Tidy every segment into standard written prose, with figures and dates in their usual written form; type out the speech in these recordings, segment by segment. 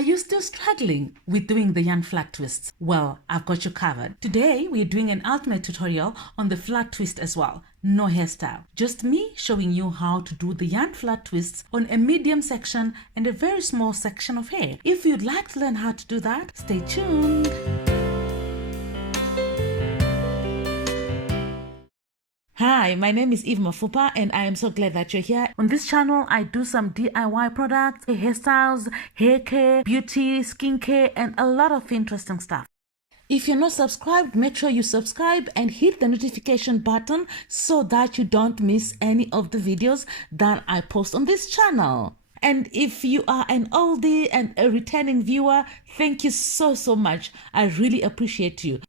Are you still struggling with doing the yarn flat twists? Well, I've got you covered. Today, we're doing an ultimate tutorial on the flat twist as well. No hairstyle. Just me showing you how to do the yarn flat twists on a medium section and a very small section of hair. If you'd like to learn how to do that, stay tuned. Hi, my name is Eve Mafupa and I am so glad that you're here. On this channel, I do some DIY products, hairstyles, hair care, beauty, skincare, and a lot of interesting stuff. If you're not subscribed, make sure you subscribe and hit the notification button so that you don't miss any of the videos that I post on this channel. And if you are an oldie and a returning viewer, thank you so much. I really appreciate you.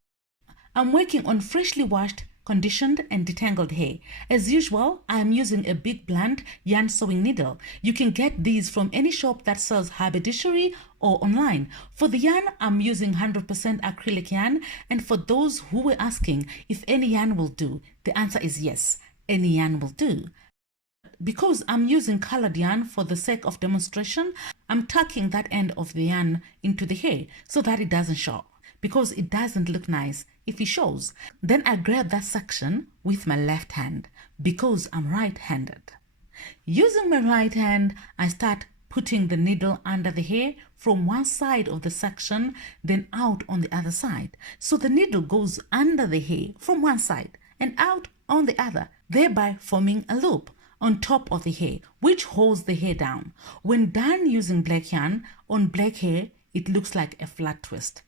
I'm working on freshly washed, conditioned and detangled hair. As usual, I am using a big blunt yarn sewing needle. You can get these from any shop that sells haberdashery or online. For the yarn, I'm using 100% acrylic yarn, and for those who were asking if any yarn will do, the answer is yes, any yarn will do. Because I'm using colored yarn for the sake of demonstration, I'm tucking that end of the yarn into the hair so that it doesn't show, because it doesn't look nice if it shows. Then I grab that section with my left hand because I'm right-handed. Using my right hand, I start putting the needle under the hair from one side of the section, then out on the other side. So the needle goes under the hair from one side and out on the other, thereby forming a loop on top of the hair, which holds the hair down. When done using black yarn on black hair, it looks like a flat twist.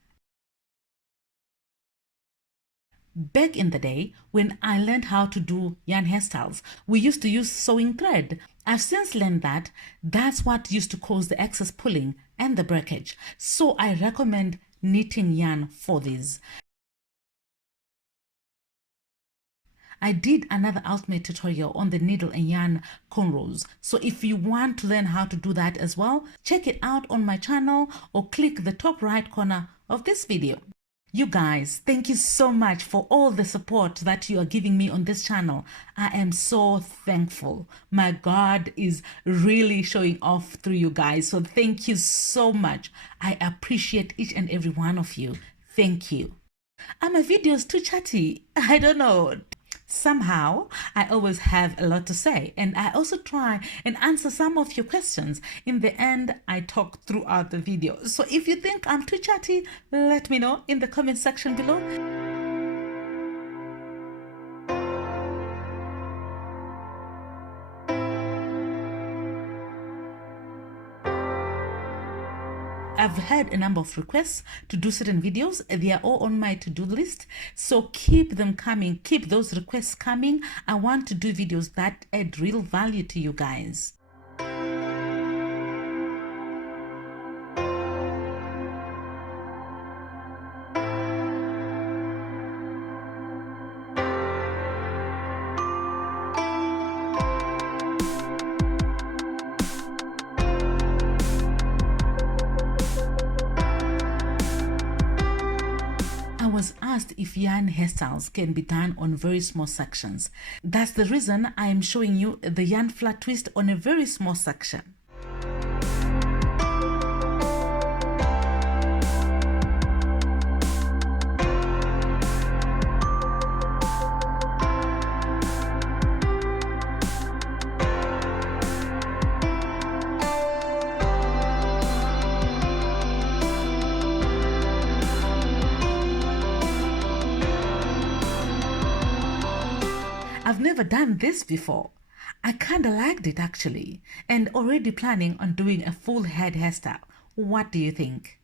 Back in the day, when I learned how to do yarn hairstyles, we used to use sewing thread. I've since learned that that's what used to cause the excess pulling and the breakage. So I recommend knitting yarn for these. I did another ultimate tutorial on the needle and yarn cornrows. So if you want to learn how to do that as well, check it out on my channel or click the top right corner of this video. You guys, thank you so much for all the support that you are giving me on this channel. I am so thankful. My God is really showing off through you guys. So thank you so much. I appreciate each and every one of you. Thank you. Are my videos too chatty? I don't know. Somehow, I always have a lot to say, and I also try and answer some of your questions. In the end, I talk throughout the video. So if you think I'm too chatty, let me know in the comment section below. I've had a number of requests to do certain videos. They are all on my to-do list. So keep them coming. Keep those requests coming. I want to do videos that add real value to you guys. I was asked if yarn hairstyles can be done on very small sections. That's the reason I am showing you the yarn flat twist on a very small section. I've never done this before. I kinda liked it actually, and already planning on doing a full head hairstyle. What do you think?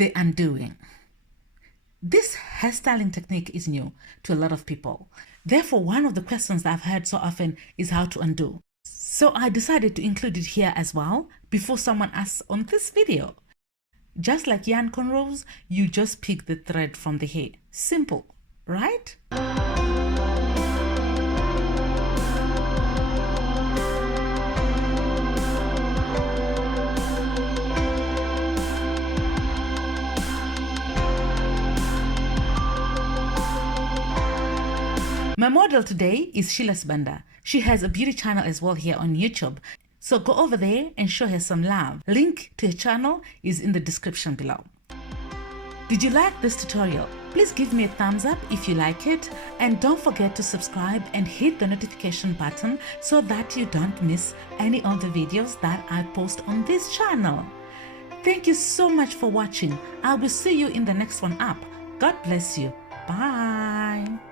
the undoing. This hairstyling technique is new to a lot of people. Therefore, one of the questions that I've heard so often is how to undo. So I decided to include it here as well before someone asks on this video. Just like yarn cornrows, you just pick the thread from the hair. Simple, right? My model today is Sheila Sibanda. She has a beauty channel as well here on YouTube. So go over there and show her some love. Link to her channel is in the description below. Did you like this tutorial? Please give me a thumbs up if you like it, and don't forget to subscribe and hit the notification button so that you don't miss any of the videos that I post on this channel. Thank you so much for watching. I will see you in the next one up. God bless you. Bye.